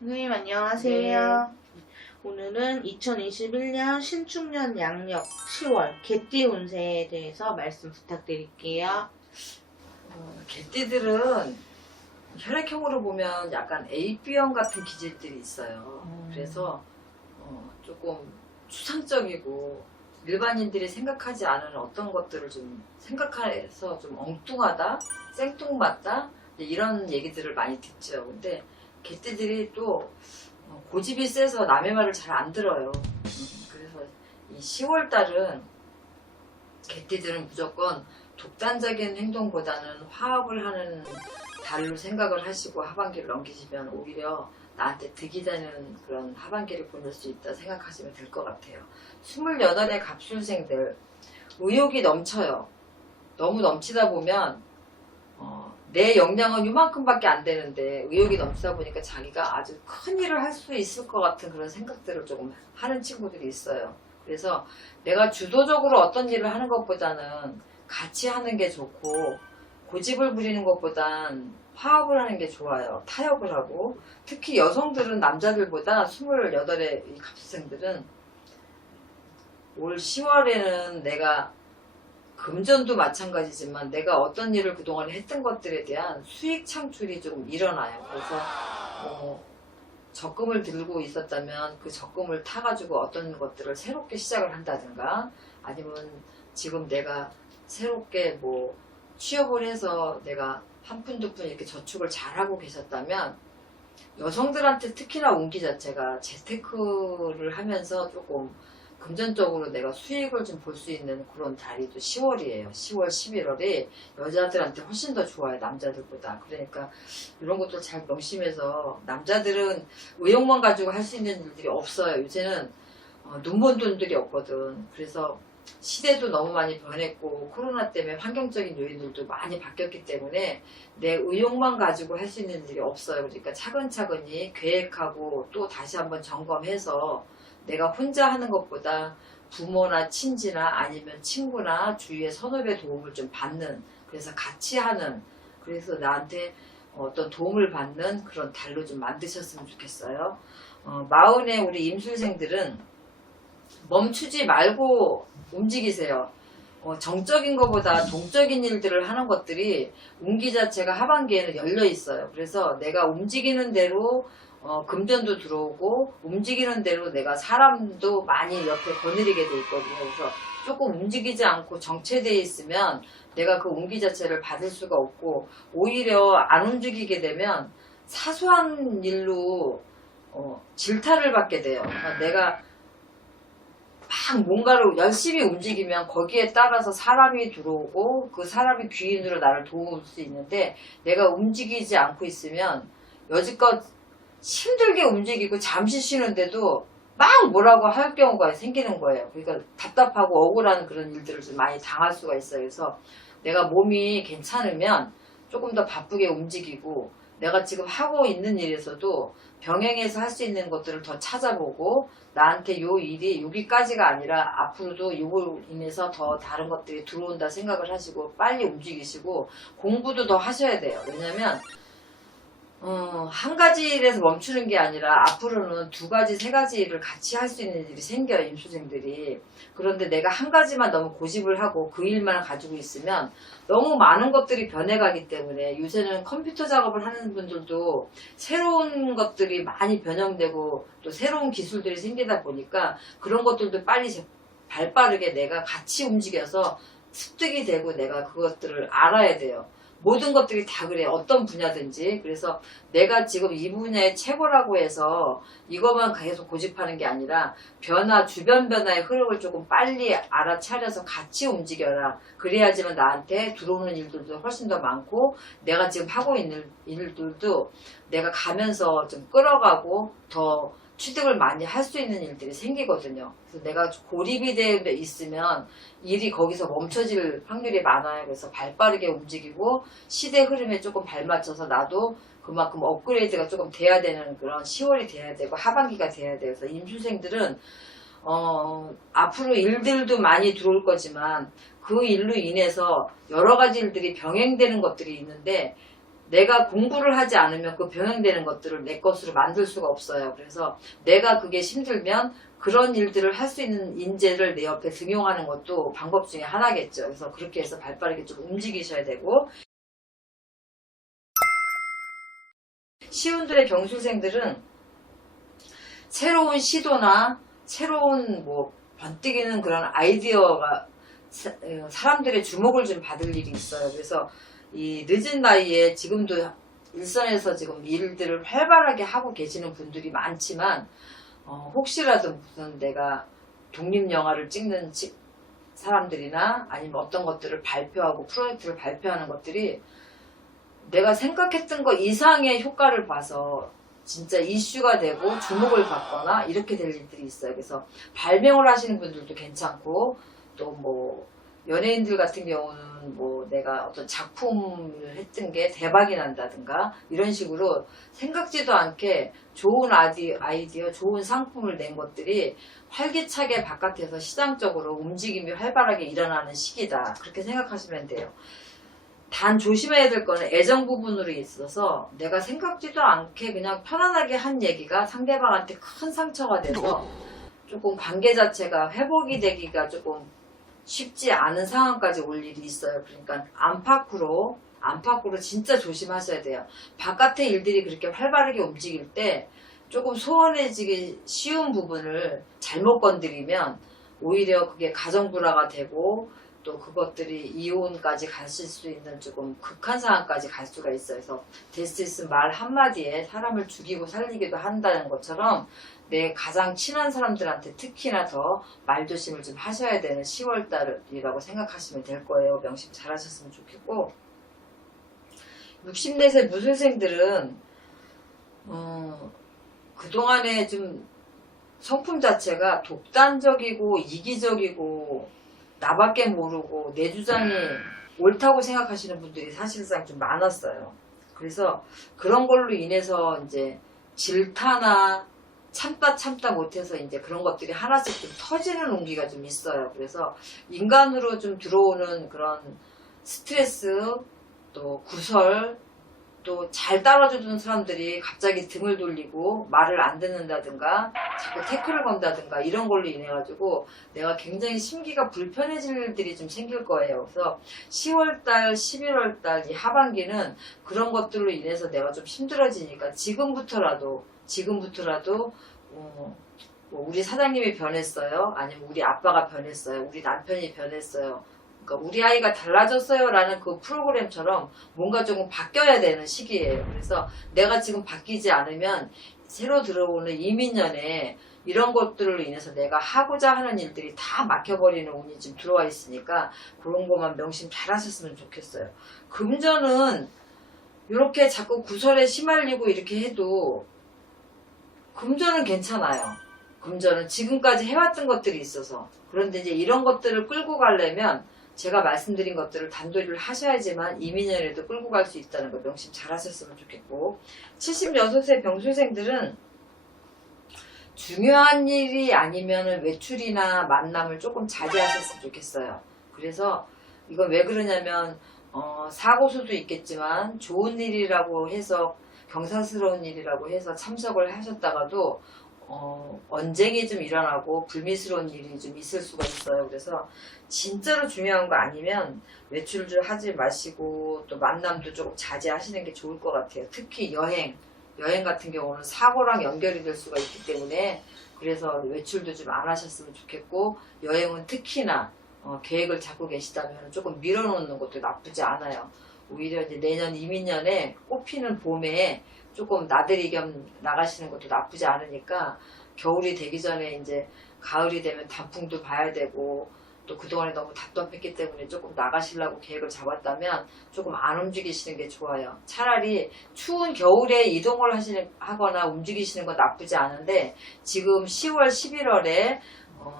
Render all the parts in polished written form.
선생님 네, 안녕하세요. 오늘은 2021년 신축년 양력 10월 개띠 운세에 대해서 말씀 부탁드릴게요. 개띠들은 혈액형으로 보면 약간 AB형 같은 기질들이 있어요. 그래서 조금 추상적이고 일반인들이 생각하지 않은 어떤 것들을 좀 생각해서 좀 엉뚱하다, 생뚱맞다 이런 얘기들을 많이 듣죠. 근데 개띠들이 또 고집이 세서 남의 말을 잘 안 들어요. 그래서 이 10월 달은 개띠들은 무조건 독단적인 행동보다는 화합을 하는 달로 생각을 하시고 하반기를 넘기시면 오히려 나한테 득이 되는 그런 하반기를 보낼 수 있다 생각하시면 될 것 같아요. 28의 갑술생들 의욕이 넘쳐요. 너무 넘치다 보면 내 역량은 이만큼밖에 안 되는데 의욕이 넘치다 보니까 자기가 아주 큰 일을 할 수 있을 것 같은 그런 생각들을 조금 하는 친구들이 있어요. 그래서 내가 주도적으로 어떤 일을 하는 것보다는 같이 하는 게 좋고 고집을 부리는 것보단 화합을 하는 게 좋아요. 타협을 하고 특히 여성들은 남자들보다 28의 이 갑수생들은 올 10월에는 내가 금전도 마찬가지지만 내가 어떤 일을 그동안 했던 것들에 대한 수익 창출이 좀 일어나요. 그래서 적금을 들고 있었다면 그 적금을 타가지고 어떤 것들을 새롭게 시작을 한다든가 아니면 지금 내가 새롭게 뭐 취업을 해서 내가 한 푼 두 푼 이렇게 저축을 잘하고 계셨다면 여성들한테 특히나 운기 자체가 재테크를 하면서 조금 금전적으로 내가 수익을 좀 볼 수 있는 그런 달이 또 10월이에요. 10월, 11월이 여자들한테 훨씬 더 좋아요. 남자들보다. 그러니까 이런 것도 잘 명심해서 남자들은 의욕만 가지고 할 수 있는 일들이 없어요. 요새는 눈 먼 돈들이 없거든. 그래서 시대도 너무 많이 변했고 코로나 때문에 환경적인 요인들도 많이 바뀌었기 때문에 내 의욕만 가지고 할 수 있는 일이 없어요. 그러니까 차근차근히 계획하고 또 다시 한번 점검해서 내가 혼자 하는 것보다 부모나 친지나 아니면 친구나 주위의 선후배 도움을 좀 받는, 그래서 같이 하는, 그래서 나한테 어떤 도움을 받는 그런 달로 좀 만드셨으면 좋겠어요. 마흔의 우리 임술생들은 멈추지 말고 움직이세요. 정적인 것보다 동적인 일들을 하는 것들이 운기 자체가 하반기에는 열려 있어요. 그래서 내가 움직이는 대로 금전도 들어오고 움직이는 대로 내가 사람도 많이 옆에 거느리게 돼 있거든요. 그래서 조금 움직이지 않고 정체되어 있으면 내가 그 운기 자체를 받을 수가 없고 오히려 안 움직이게 되면 사소한 일로 질타를 받게 돼요. 그러니까 내가 막 뭔가를 열심히 움직이면 거기에 따라서 사람이 들어오고 그 사람이 귀인으로 나를 도울 수 있는데 내가 움직이지 않고 있으면 여지껏 힘들게 움직이고 잠시 쉬는데도 막 뭐라고 할 경우가 생기는 거예요. 그러니까 답답하고 억울한 그런 일들을 좀 많이 당할 수가 있어요. 그래서 내가 몸이 괜찮으면 조금 더 바쁘게 움직이고 내가 지금 하고 있는 일에서도 병행해서 할 수 있는 것들을 더 찾아보고 나한테 요 일이 여기까지가 아니라 앞으로도 이걸 인해서 더 다른 것들이 들어온다 생각을 하시고 빨리 움직이시고 공부도 더 하셔야 돼요. 왜냐면 한 가지 일에서 멈추는 게 아니라 앞으로는 두 가지, 세 가지 일을 같이 할 수 있는 일이 생겨요, 임수생들이. 그런데 내가 한 가지만 너무 고집을 하고 그 일만 가지고 있으면 너무 많은 것들이 변해가기 때문에 요새는 컴퓨터 작업을 하는 분들도 새로운 것들이 많이 변형되고 또 새로운 기술들이 생기다 보니까 그런 것들도 빨리 발빠르게 내가 같이 움직여서 습득이 되고 내가 그것들을 알아야 돼요. 모든 것들이 다 그래요. 어떤 분야든지. 그래서 내가 지금 이 분야의 최고라고 해서 이것만 계속 고집하는 게 아니라 주변 변화의 흐름을 조금 빨리 알아차려서 같이 움직여라. 그래야지만 나한테 들어오는 일들도 훨씬 더 많고 내가 지금 하고 있는 일들도 내가 가면서 좀 끌어가고 더 취득을 많이 할 수 있는 일들이 생기거든요. 그래서 내가 고립이 되어 있으면 일이 거기서 멈춰질 확률이 많아요. 그래서 발빠르게 움직이고 시대 흐름에 조금 발맞춰서 나도 그만큼 업그레이드가 조금 돼야 되는 그런 10월이 돼야 되고 하반기가 돼야 돼요. 그래서 임수생들은 앞으로 일들도 많이 들어올 거지만 그 일로 인해서 여러 가지 일들이 병행되는 것들이 있는데 내가 공부를 하지 않으면 그 병행되는 것들을 내 것으로 만들 수가 없어요. 그래서 내가 그게 힘들면 그런 일들을 할 수 있는 인재를 내 옆에 등용하는 것도 방법 중에 하나겠죠. 그래서 그렇게 해서 발빠르게 좀 움직이셔야 되고, 시운들의 경술생들은 새로운 시도나 새로운 뭐 번뜩이는 그런 아이디어가 사람들의 주목을 좀 받을 일이 있어요. 그래서 이 늦은 나이에 지금도 일선에서 지금 일들을 활발하게 하고 계시는 분들이 많지만, 혹시라도 무슨 내가 독립영화를 찍는 사람들이나 아니면 어떤 것들을 발표하고 프로젝트를 발표하는 것들이 내가 생각했던 것 이상의 효과를 봐서 진짜 이슈가 되고 주목을 받거나 이렇게 될 일들이 있어요. 그래서 발명을 하시는 분들도 괜찮고, 또 뭐 연예인들 같은 경우는 뭐 내가 어떤 작품을 했던 게 대박이 난다든가 이런 식으로 생각지도 않게 좋은 아이디어, 좋은 상품을 낸 것들이 활기차게 바깥에서 시장적으로 움직임이 활발하게 일어나는 시기다. 그렇게 생각하시면 돼요. 단 조심해야 될 거는 애정 부분으로 있어서 내가 생각지도 않게 그냥 편안하게 한 얘기가 상대방한테 큰 상처가 돼서 조금 관계 자체가 회복이 되기가 조금 쉽지 않은 상황까지 올 일이 있어요. 그러니까 안팎으로 진짜 조심하셔야 돼요. 바깥의 일들이 그렇게 활발하게 움직일 때 조금 소원해지기 쉬운 부분을 잘못 건드리면 오히려 그게 가정불화가 되고, 또 그것들이 이혼까지 가실 수 있는 조금 극한 상황까지 갈 수가 있어요. 그래서 될 수 있으면 말 한마디에 사람을 죽이고 살리기도 한다는 것처럼 내 가장 친한 사람들한테 특히나 더 말조심을 좀 하셔야 되는 10월달이라고 생각하시면 될 거예요. 명심 잘 하셨으면 좋겠고, 60대 무술생들은 그동안에 좀 성품 자체가 독단적이고 이기적이고 나밖에 모르고 내 주장이 옳다고 생각하시는 분들이 사실상 좀 많았어요. 그래서 그런 걸로 인해서 이제 질타나 참다 못해서 이제 그런 것들이 하나씩 좀 터지는 온기가 좀 있어요. 그래서 인간으로 좀 들어오는 그런 스트레스, 또 구설, 또 잘 따라주던 사람들이 갑자기 등을 돌리고 말을 안 듣는다든가 자꾸 태클을 건다든가 이런 걸로 인해 가지고 내가 굉장히 심기가 불편해질 일들이 좀 생길 거예요. 그래서 10월달 11월달 이 하반기는 그런 것들로 인해서 내가 좀 힘들어지니까 지금부터라도 뭐 우리 사장님이 변했어요, 아니면 우리 아빠가 변했어요, 우리 남편이 변했어요, 그러니까 우리 아이가 달라졌어요 라는 그 프로그램처럼 뭔가 조금 바뀌어야 되는 시기예요. 그래서 내가 지금 바뀌지 않으면 새로 들어오는 이민년에 이런 것들로 인해서 내가 하고자 하는 일들이 다 막혀버리는 운이 지금 들어와 있으니까 그런 것만 명심 잘 하셨으면 좋겠어요. 금전은 이렇게 자꾸 구설에 시말리고 이렇게 해도 금전은 괜찮아요. 금전은 지금까지 해왔던 것들이 있어서. 그런데 이제 이런 것들을 끌고 가려면 제가 말씀드린 것들을 단도리를 하셔야지만 이민년에도 끌고 갈 수 있다는 거 명심 잘 하셨으면 좋겠고, 76세 병술생들은 중요한 일이 아니면 외출이나 만남을 조금 자제하셨으면 좋겠어요. 그래서 이건 왜 그러냐면 사고수도 있겠지만 좋은 일이라고 해서 경사스러운 일이라고 해서 참석을 하셨다가도 언쟁이 좀 일어나고 불미스러운 일이 좀 있을 수가 있어요. 그래서 진짜로 중요한 거 아니면 외출을 하지 마시고 또 만남도 조금 자제하시는 게 좋을 것 같아요. 특히 여행 같은 경우는 사고랑 연결이 될 수가 있기 때문에 그래서 외출도 좀 안 하셨으면 좋겠고, 여행은 특히나 계획을 잡고 계시다면 조금 밀어놓는 것도 나쁘지 않아요. 오히려 이제 내년 이민년에 꽃피는 봄에 조금 나들이 겸 나가시는 것도 나쁘지 않으니까, 겨울이 되기 전에 이제 가을이 되면 단풍도 봐야 되고, 또 그동안에 너무 답답했기 때문에 조금 나가시려고 계획을 잡았다면 조금 안 움직이시는 게 좋아요. 차라리 추운 겨울에 이동을 하거나 움직이시는 건 나쁘지 않은데, 지금 10월 11월에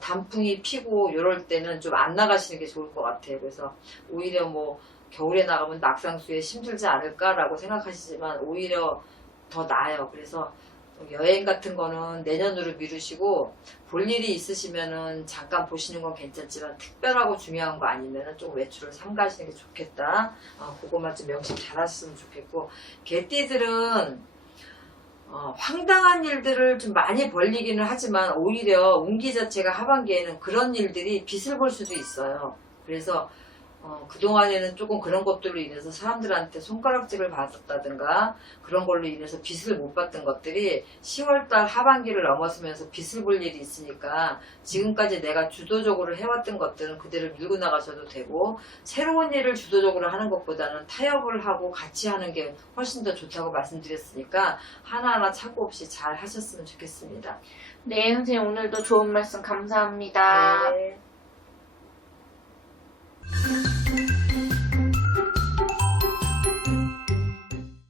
단풍이 피고 이럴 때는 좀 안 나가시는 게 좋을 것 같아요. 그래서 오히려 뭐 겨울에 나가면 낙상수에 힘들지 않을까라고 생각하시지만 오히려 더 나아요. 그래서 여행 같은 거는 내년으로 미루시고 볼 일이 있으시면은 잠깐 보시는 건 괜찮지만 특별하고 중요한 거 아니면은 좀 외출을 삼가시는 게 좋겠다. 그것만 좀 명심 잘 하셨으면 좋겠고, 개띠들은 황당한 일들을 좀 많이 벌리기는 하지만 오히려 운기 자체가 하반기에는 그런 일들이 빛을 볼 수도 있어요. 그래서 그동안에는 조금 그런 것들로 인해서 사람들한테 손가락질을 받았다든가 그런 걸로 인해서 빚을 못 받던 것들이 10월달 하반기를 넘어서면서 빚을 볼 일이 있으니까 지금까지 내가 주도적으로 해왔던 것들은 그대로 밀고 나가셔도 되고, 새로운 일을 주도적으로 하는 것보다는 타협을 하고 같이 하는 게 훨씬 더 좋다고 말씀드렸으니까 하나하나 착오 없이 잘 하셨으면 좋겠습니다. 네, 선생님 오늘도 좋은 말씀 감사합니다. 네.